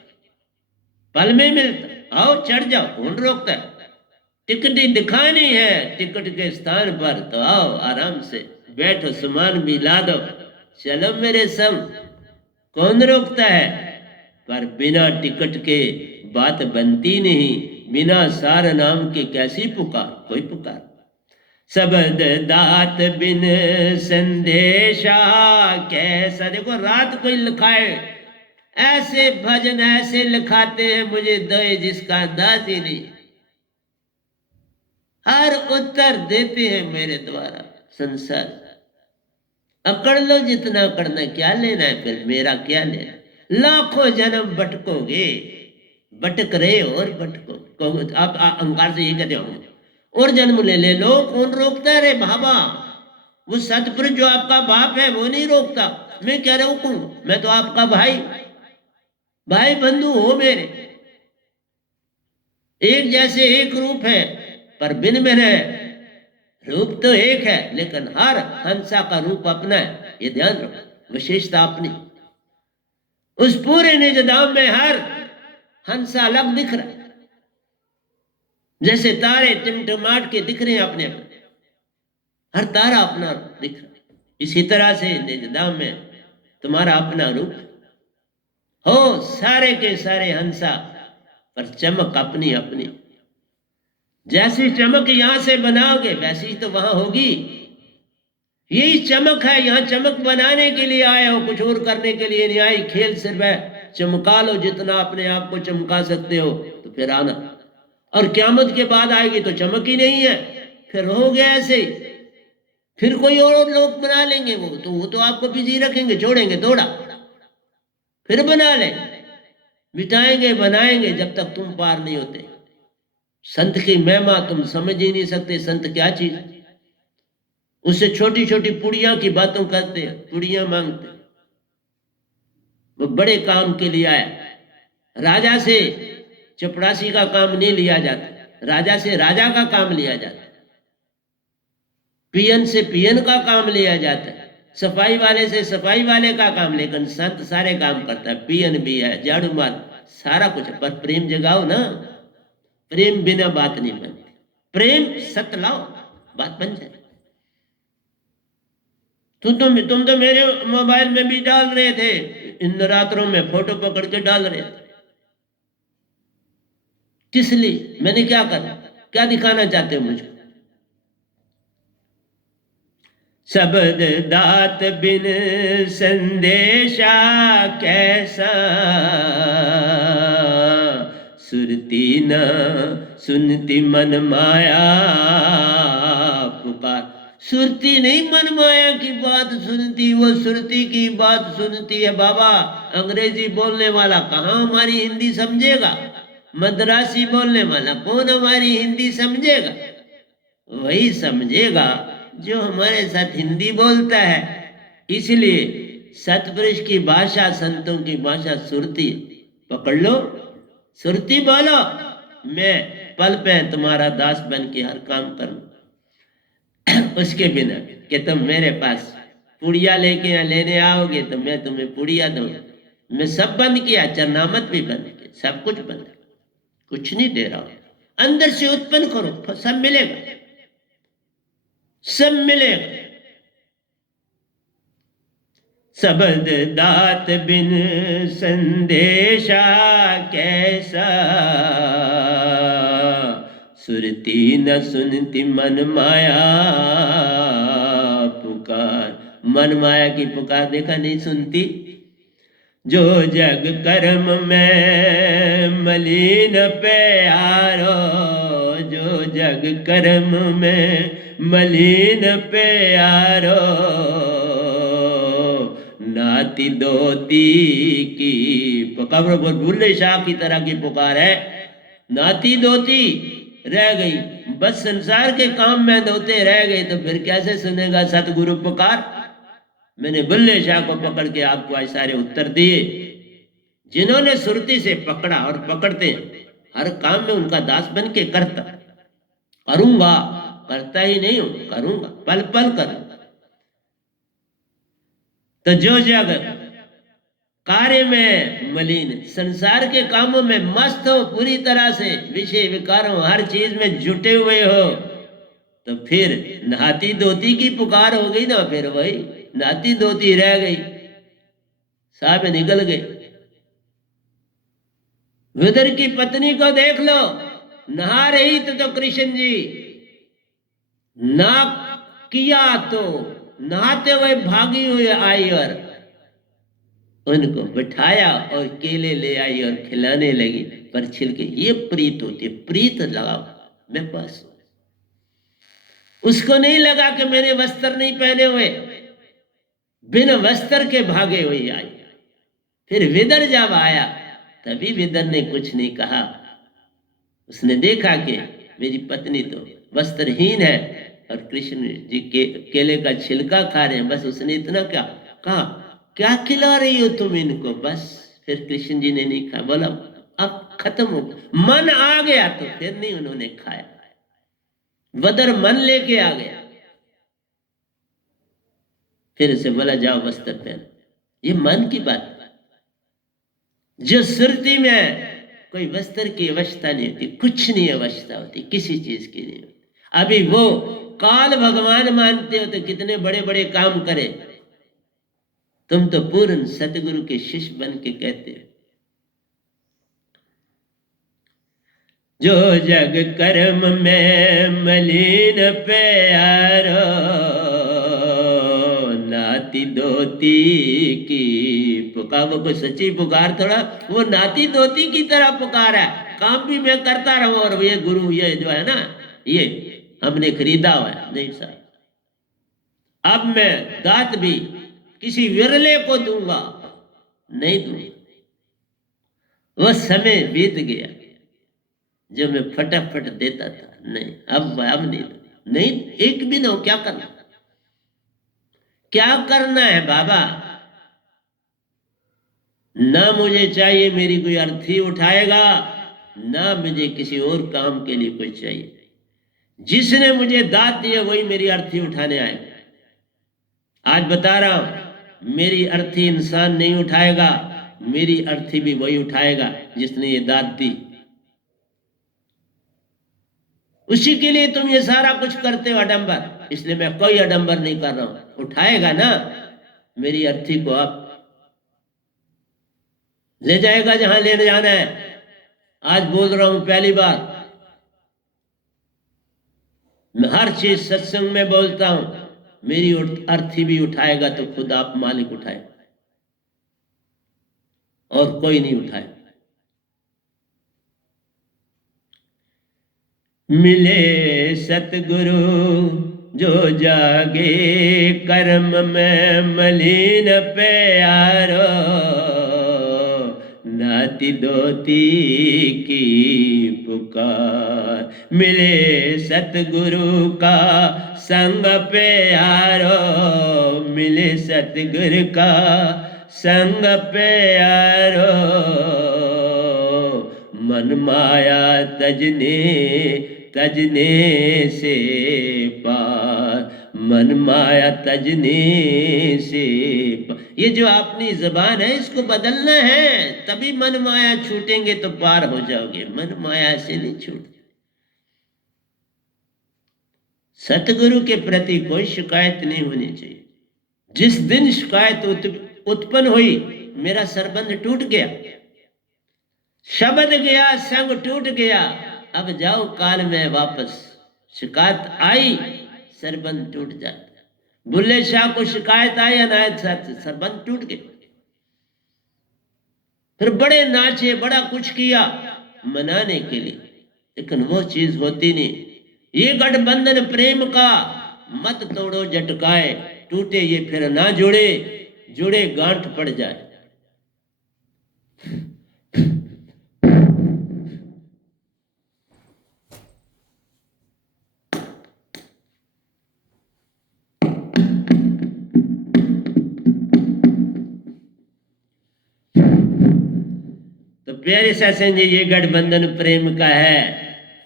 पल में मिलता, आओ चढ़ जाओ, कौन रोकता है। टिकट ही दिखानी है टिकट के स्थान पर, तो आओ आराम से बैठो, सामान भी ला दो, चलो मेरे संग, कौन रोकता है। पर बिना टिकट के बात बनती नहीं, बिना सार नाम के कैसी पुकार, कोई पुकार। शब्द दात बिन संदेशा कैसा। देखो रात कोई लिखाए, ऐसे भजन ऐसे लिखाते हैं मुझे दे जिसका अंदाज ही नहीं। हर उत्तर देते हैं मेरे द्वारा संसार। अकड़ लो जितना अकड़ना, क्या लेना है फिर मेरा क्या लेना। लाखों जन्म भटकोगे, भटक रहे और भटको। आप अहंकार से ये कहते हो और जन्म ले लो, कौन रोकता है रे बाबा। वो सतपुरुष जो आपका बाप है वो नहीं रोकता। मैं क्या रोकूं, मैं तो आपका भाई, भाई बंधु हो मेरे। एक जैसे एक रूप है पर भिन्न भिन्न है। रूप तो एक है लेकिन हर हंसा का रूप अपना है, ये ध्यान रखो, विशेषता अपनी। उस पूरे निजधाम में हर हंसा अलग दिख रहा है, जैसे तारे टिमटिमाट के दिख रहे हैं अपने अपने, हर तारा अपना दिख रहा है। इसी तरह से निजधाम में तुम्हारा अपना रूप हो, सारे के सारे हंसा पर चमक अपनी अपनी। जैसी चमक यहां से बनाओगे वैसी तो वहां होगी। यही चमक है, यहां चमक बनाने के लिए आए हो, कुछ और करने के लिए नहीं आई। खेल सिर्फ है, चमका लो जितना अपने आप को चमका सकते हो तो फिर आना। और क्यामत के बाद आएगी तो चमक ही नहीं है, फिर हो गया ऐसे ही। फिर कोई और लोग बना लेंगे, वो तो आपको बिजी रखेंगे, छोड़ेंगे थोड़ा, फिर बना लेंगे, बिठाएंगे बनाएंगे जब तक तुम पार नहीं होते। संत की महिमा तुम समझ ही नहीं सकते। संत क्या चीज, उससे छोटी छोटी पुड़िया की बातों करते हैं, पुड़िया मांगते। वो बड़े काम के लिए आया। राजा से चपरासी का काम नहीं लिया जाता, राजा से राजा का काम लिया जाता, पियन से पियन का काम लिया जाता है, सफाई वाले से सफाई वाले का काम। लेकिन संत सारे काम करता है, पियन भी है, झाड़ू मार, सारा कुछ। पर प्रेम जगाओ ना, प्रेम बिना बात नहीं बनती। प्रेम सत लाओ, बात बन जाए। तुम तो मेरे मोबाइल में भी डाल रहे थे, इन रात्रों में फोटो पकड़ के डाल रहे थे। किस लिए, मैंने क्या करा, क्या दिखाना चाहते हो मुझको। शब्द दात बिन संदेशा कैसा, सुरती न सुनती मन माया पुकार। सुरती नहीं मन माया की बात सुनती, वो सुरती की बात सुनती है बाबा। अंग्रेजी बोलने वाला कहाँ हमारी हिंदी समझेगा? मद्रासी बोलने वाला कौन हमारी हिंदी समझेगा? वही समझेगा जो हमारे साथ हिंदी बोलता है। इसलिए सतपुरुष की भाषा, संतों की भाषा सुरती पकड़ लो, सुरती बोलो। मैं पल पे तुम्हारा दास बन के हर काम करूं। उसके बिना कि तुम मेरे पास पुड़िया लेके यहाँ लेने आओगे तो मैं तुम्हें पुड़िया दूंगा। मैं सब बंद किया, चरनामत भी बंद किया, सब कुछ बंद, कुछ नहीं दे रहा हूं। अंदर से उत्पन्न करो, सब मिलेगा, सब मिलेगा। शब्द दात बिन संदेशा कैसा, सुरती न सुनती मन माया पुकार। मन माया की पुकार देखा नहीं सुनती। जो जग कर्म में मलिन प्यारो, जो जग कर्म में मलिन प्यारो, नाती दोती की पुकार। भूले शाह की तरह की पुकार है। नाती दोती रह गई, बस संसार के काम में दोते रह गए तो फिर कैसे सुनेगा सतगुरु पुकार? मैंने बुल्ले शाह को पकड़ के आपको आज सारे उत्तर दिए। जिन्होंने सुरती से पकड़ा और पकड़ते हर काम में उनका दास बन के करता, करूंगा, करता ही नहीं हूं, करूंगा, पल पल करूंगा। तो जो जग कार्य में मलिन, संसार के कामों में मस्त हो, पूरी तरह से विषय विकारों हर चीज में जुटे हुए हो, तो फिर नाती दोती की पुकार हो गई ना। फिर वही नाती दोती रह गई, साहब निकल गए। विदर की पत्नी को देख लो, नहा रही तो कृष्ण जी ना किया तो नहाते हुए भागी हुई आई और उनको बिठाया और केले ले आई और खिलाने लगी। पर छिलके, ये प्रीत होती, प्रीत लगाओ मैं पास। उसको नहीं लगा कि मैंने वस्त्र नहीं पहने हुए, बिन वस्त्र के भागे हुई आई। फिर विदर जब आया तभी विदर ने कुछ नहीं कहा। उसने देखा कि मेरी पत्नी तो वस्त्रहीन है और कृष्ण जी के केले का छिलका खा रहे हैं। बस उसने इतना क्या कहा, क्या खिला रही हो तुम इनको? बस फिर कृष्ण जी ने नहीं खाया। बोला अब खत्म हो, मन आ गया तो फिर नहीं उन्होंने खाया। वदर मन लेके आ गया, फिर उसे बोला जाओ वस्त्र पहन। ये मन की बात। जो सुरती में कोई वस्त्र की अवस्था नहीं होती, कुछ नहीं अवस्था होती, किसी चीज की नहीं होती। अभी वो काल भगवान मानते हो तो कितने बड़े बड़े काम करे, तुम तो पूर्ण सतगुरु के शिष्य बन के कहते हो। जो जग कर्म में मलिन प्यारो, नाती दोती की पुकार। वो कोई सच्ची पुकार थोड़ा, वो नाती दोती की तरह पुकार है। काम भी मैं करता रहूं और ये गुरु ये जो है ना, ये हमने खरीदा हुआ है। नहीं साहब, अब मैं दात भी किसी विरले को दूंगा, नहीं दूंगा। वो समय बीत गया जो मैं फटाफट देता था, नहीं अब नहीं, नहीं एक भी ना हो। क्या करना, क्या करना है बाबा? ना मुझे चाहिए मेरी कोई अर्थी उठाएगा, ना मुझे किसी और काम के लिए कोई चाहिए। जिसने मुझे दात दिया वही मेरी अर्थी उठाने आएगा। आज बता रहा हूं, मेरी अर्थी इंसान नहीं उठाएगा, मेरी अर्थी भी वही उठाएगा जिसने ये दात दी। उसी के लिए तुम ये सारा कुछ करते हो आडंबर, इसलिए मैं कोई आडंबर नहीं कर रहा हूं। उठाएगा ना मेरी अर्थी को, आप ले जाएगा जहां लेने जाना है। आज बोल रहा हूं पहली बार, मैं हर चीज सत्संग में बोलता हूं, मेरी अर्थी भी उठाएगा तो खुद आप मालिक उठाए और कोई नहीं उठाए। मिले सतगुरु जो जागे कर्म में मलिन प्यारो, नाती दोती की पुकार, मिले सतगुरु का संग प्यारो, मिले सतगुरु का संग प्यारो, मन माया तजने तजने से पार, मन माया तजने से पार। ये जो अपनी जबान है इसको बदलना है, तभी मन माया छूटेंगे तो पार हो जाओगे। मन माया से नहीं छूटते। सतगुरु के प्रति कोई शिकायत नहीं होनी चाहिए। जिस दिन शिकायत उत्पन्न हुई, मेरा सरबंध टूट गया, शब्द गया, संग टूट गया, अब जाओ काल में वापस। शिकायत आई, सरबंध टूट जाता। बुल्ले शाह को शिकायत आई अनायत साहब से, सरबंध टूट गया। फिर बड़े नाचे, बड़ा कुछ किया मनाने के लिए, लेकिन वो चीज होती नहीं। ये गठबंधन प्रेम का मत तोड़ो झटकाए, टूटे ये फिर ना जुड़े, जुड़े गांठ पड़ जाए। तो प्यारे सत्संग जी, ये गठबंधन प्रेम का है।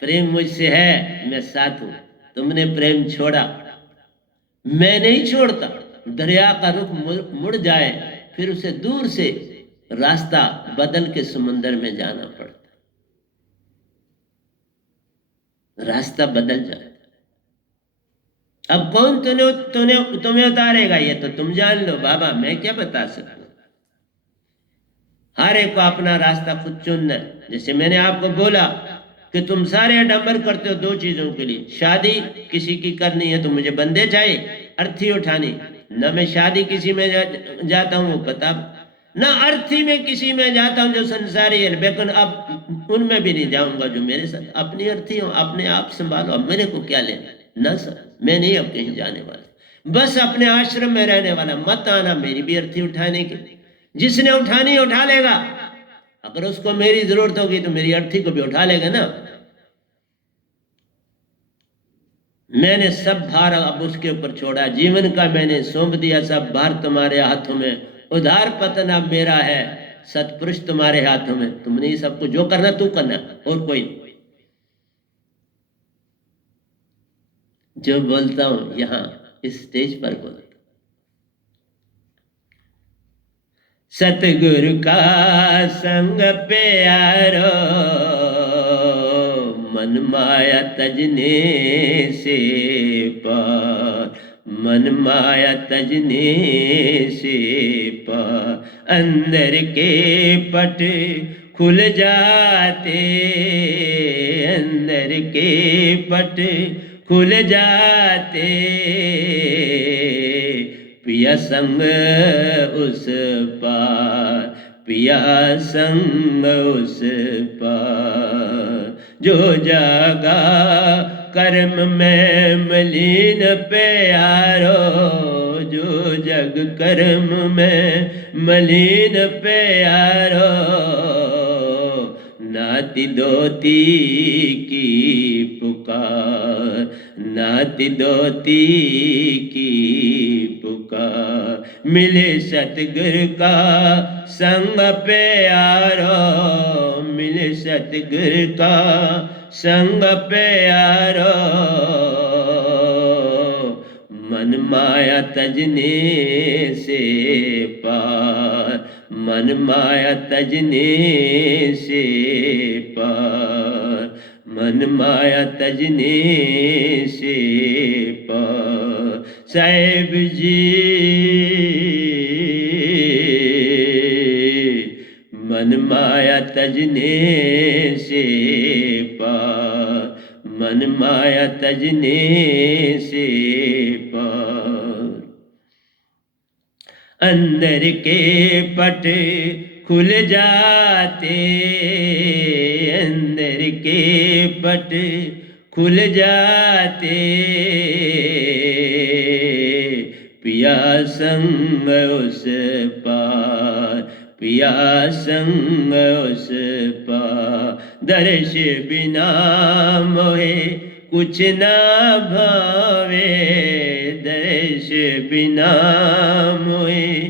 प्रेम मुझसे है, मैं साथ हूं। तुमने प्रेम छोड़ा, मैं नहीं छोड़ता। दरिया का रुख मुड़ जाए, फिर उसे दूर से रास्ता बदल के समुंदर में जाना पड़ता, रास्ता बदल जाए। अब कौन तुम्हें उतारेगा, ये तो तुम जान लो बाबा, मैं क्या बता सकता हूं। हर एक को अपना रास्ता खुद चुनना है। जैसे मैंने आपको बोला कि तुम सारे अडंबर करते हो दो चीजों के लिए। शादी किसी की करनी है तो मुझे बंदे चाहिए, अर्थी उठानी। न मैं शादी किसी में जाता हूँ, वो पता न अर्थी में किसी में जाता हूँ जो संसारी है, लेकिन अब उनमें भी नहीं जाऊंगा जो मेरे साथ अपनी अर्थी हो। अपने आप संभालो, अब मेरे को क्या लेना न सर, मैं नहीं अब कहीं जाने वाला, बस अपने आश्रम में रहने वाला। मत आना मेरी भी अर्थी उठाने की, जिसने उठानी उठा लेगा। अगर उसको मेरी जरूरत होगी तो मेरी अर्थी को भी उठा लेगा ना। मैंने सब भार अब उसके ऊपर छोड़ा, जीवन का मैंने सौंप दिया सब भार तुम्हारे हाथों में। उधार पतन अब मेरा है, सतपुरुष तुम्हारे हाथों में। तुमने ये सबको जो करना तू करना, और कोई। जो बोलता हूं यहां इस स्टेज पर बोलता, सतगुरु का संग प्यारो, मन माया तजने से पार, मन माया तजने से पार। अंदर के पट खुल जाते, अंदर के पट खुल जाते, पिया संग उस पार, पिया संग उस पार। जो जागा कर्म में मलिन प्यारो, जो जग कर्म में मलिन प्यारो, नाती दोती की पुकार, नाती दोती की पुकार। मिले सतगुरु का संग प्यारो, मिले सतगुरु का संग प्यारो, मन माया तजने से पार, मन माया तजने से पार, मन माया तजने से पार। साहिब जी मन माया तजने से पार, मन माया तजने से पार। अंदर के पट खुल जाते, अंदर के पट खुल जाते, संग उस पार, पिया संग उस पार। दर्श बिना मोहे कुछ ना भावे, दर्श बिना मोहे